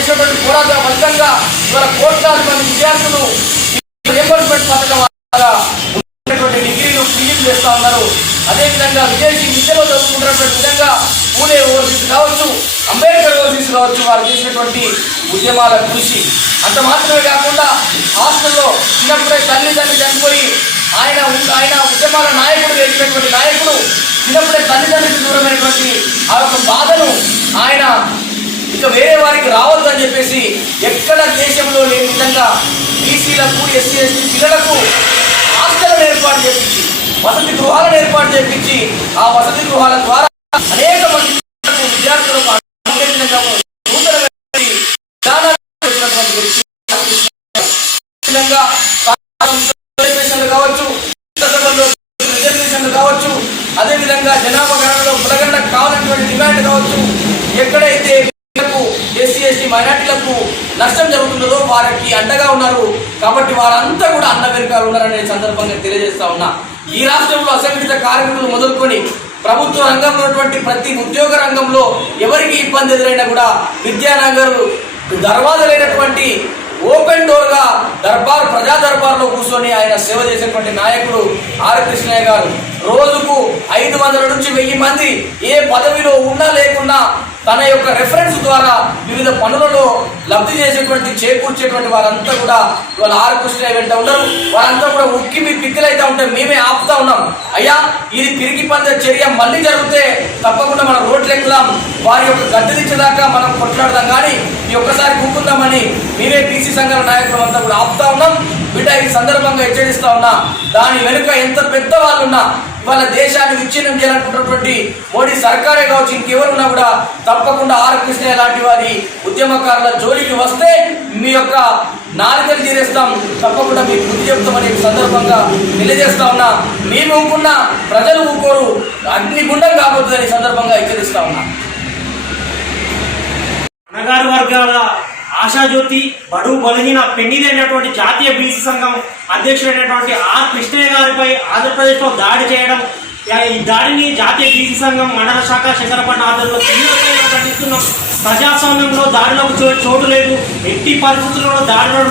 చేసినటువంటి పోరాట ఫలితంగా ఇవాళ కోట్లాది మంది విద్యార్థులు రియంబర్స్మెంట్ పథకం డిగ్రీలు పీజీలు చేస్తా ఉన్నారు. అదేవిధంగా విదేశీ విద్యలో చదువుకుంటున్నటువంటి విధంగా పూణే ఓవర్సీస్ కావచ్చు, అంబేద్కర్ ఓవర్సీస్ కావచ్చు, వారు చేసినటువంటి ఉద్యమాల కృషి అంత మాత్రమే కాకుండా హాస్టల్లో చిన్నప్పుడే తల్లి చనిపోయి ఆయన ఉద్యమాల నాయకుడు చేసినటువంటి నాయకుడు చిన్నప్పుడే తల్లిదండ్రులకు దూరమైనటువంటి ఆ యొక్క బాధను ఆయన ఇక వేరే వారికి రావద్దని చెప్పేసి ఎక్కడ దేశంలో లేని విధంగా బీసీలకు ఎస్సీ ఎస్టీ పిల్లలకు హాస్టళ్లను ఏర్పాటు చేపించి వసతి గృహాలను ఏర్పాటు చేపించి ఆ వసతి గృహాల ద్వారా అనేక మంది విద్యార్థులకు కావచ్చు రిజర్వేషన్లు కావచ్చు, అదేవిధంగా జనాభా గణనలో కులగండ కావాలన్నటువంటి డిమాండ్ కావచ్చు, ఎక్కడైతే ఎస్సీ ఎస్టీ మైనార్టీలకు నష్టం జరుగుతుందో వారికి అండగా ఉన్నారు. కాబట్టి వారంతా కూడా అన్న వెనుకాలు ఉన్నారనే సందర్భంగా తెలియజేస్తా ఉన్నా. ఈ రాష్ట్రంలో అసంఘటిత కార్మికులు మొదలుకొని ప్రభుత్వ రంగంలో ఉన్నటువంటి ప్రతి ఉద్యోగ రంగంలో ఎవరికి ఇబ్బంది ఎదురైనా కూడా విద్యానగర్ దర్వాజలైనటువంటి ఓపెన్ డోర్ గా ప్రజా దర్బార్లో కూర్చొని ఆయన సేవ చేసేటువంటి నాయకుడు ఆర్ కృష్ణయ్య గారు. రోజుకు 500 నుంచి 1000 మంది ఏ పదవిలో ఉన్నా లేకున్నా తన యొక్క రెఫరెన్స్ ద్వారా వివిధ పనులలో లబ్ధి చేకూర్చేటువంటి వారంతా కూడా ఇవాళ ఆర్ కృష్ణయ్య వెంట ఉన్నారు. వారంతా కూడా ఉక్కి మీ పిక్కలైతే ఉంటే మేమే ఆపుతా ఉన్నాం. అయ్యా, ఇది పిరికి పందే చర్య మళ్ళీ జరిగితే తప్పకుండా మనం రోడ్లు ఎక్కుదాం, వారి యొక్క గద్దెదించేదాకా మనం కొట్లాడదాం, కానీ ఈ ఒక్కసారి కూకుందామని మేమే బీసీ సంఘాల నాయకులు అంతా కూడా ఆపుతా ఉన్నాం. బిడ్డ, ఈ సందర్భంగా హెచ్చరిస్తా ఉన్నా, దాని వెనుక ఎంత పెద్ద వాళ్ళు ఉన్నా ఇవాళ దేశాన్ని విచ్ఛిన్నం చేయాలనుకున్నటువంటి మోడీ సర్కారే కావచ్చు, ఇంకెవరున్నా కూడా తప్పకుండా ఆర్ కృష్ణయ్య లాంటి వారి ఉద్యమకారుల జోలికి వస్తే మీ యొక్క నాలుకలు తీరేస్తాం, తప్పకుండా మీకు బుద్ధి చెప్తామని సందర్భంగా తెలియజేస్తా ఉన్నా. మేము ఊకున్నా ప్రజలు ఊకోరు, అగ్నిగుండం కాబోతుందని సందర్భంగా హెచ్చరిస్తా ఉన్నా. అణగారు వర్గాల ఆశాజ్యోతి, బడుగు బలహీన పెన్నిదైనటువంటి జాతీయ బీసీ సంఘం అధ్యక్షుడైనటువంటి ఆర్ కృష్ణయ్య గారిపై ఆంధ్రప్రదేశ్లో దాడి చేయడం, ఈ దాడిని జాతీయ బీసీ సంఘం మండల శాఖ శంకరపట్నం ఆధ్వర్యంలో తీవ్రంగా ఖండిస్తున్నాం. ప్రజాస్వామ్యంలో దాడిలోకి చోటు లేదు, ఎట్టి పరిస్థితుల్లో దాడిలో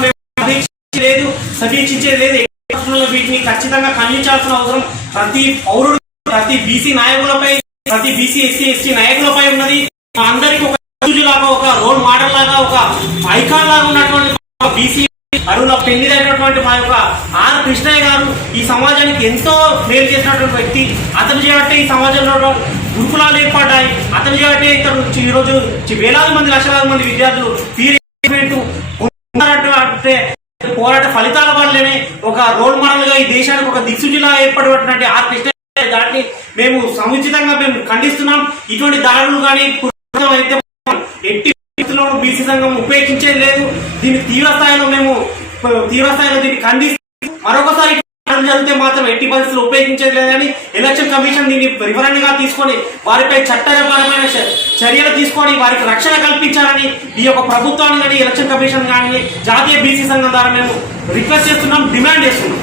లేదు, సమీక్షించేది లేదు. వీటిని ఖచ్చితంగా ఖండించాల్సిన అవసరం ప్రతి పౌరుడు, ప్రతి బీసీ నాయకులపై, ప్రతి బీసీ ఎస్సీ ఎస్టీ నాయకులపై ఉన్నది. అందరికీ ఒక లాగా, ఒక రోల్ మోడల్ లాగా, ఒక ఐకాన్ లాగా ఉన్నటువంటి బీసీ అరువుల పెళ్లిదైనటువంటి మా యొక్క ఆర్ కృష్ణయ్య గారు ఈ సమాజానికి ఎంతో మేలు చేసినటువంటి వ్యక్తి. అతను చేయబట్టే ఈ సమాజంలో గురుకులాలు ఏర్పడ్డాయి. అతను చేయబట్టే ఇతను ఈరోజు వేలాది మంది, లక్షలాది మంది విద్యార్థులు పోరాట ఫలితాల వల్లనే ఒక రోల్ మోడల్ గా ఈ దేశానికి ఒక దిక్సూచిలా ఏర్పడినటువంటి ఆర్ కృష్ణయ్య దాడిని మేము సముచితంగా ఖండిస్తున్నాం. ఇటువంటి దాడులు కానీ అయితే ఎట్టి బీసీ సంఘం ఉపేక్షించేది లేదు. దీన్ని తీవ్రస్థాయిలో దీన్ని ఖండిస్తాం. మరొకసారి జరిగితే మాత్రం ఎట్టి పరిస్థితులు ఉపయోగించేది లేదని ఎలక్షన్ కమిషన్ దీన్ని రిఫరెండ్గా తీసుకొని వారిపై చట్టపరమైన చర్యలు తీసుకొని వారికి రక్షణ కల్పించాలని ఈ యొక్క ప్రభుత్వాన్ని కానీ ఎలక్షన్ కమిషన్ కానీ జాతీయ బీసీ సంఘం ద్వారా మేము రిక్వెస్ట్ చేస్తున్నాం, డిమాండ్ చేస్తున్నాం.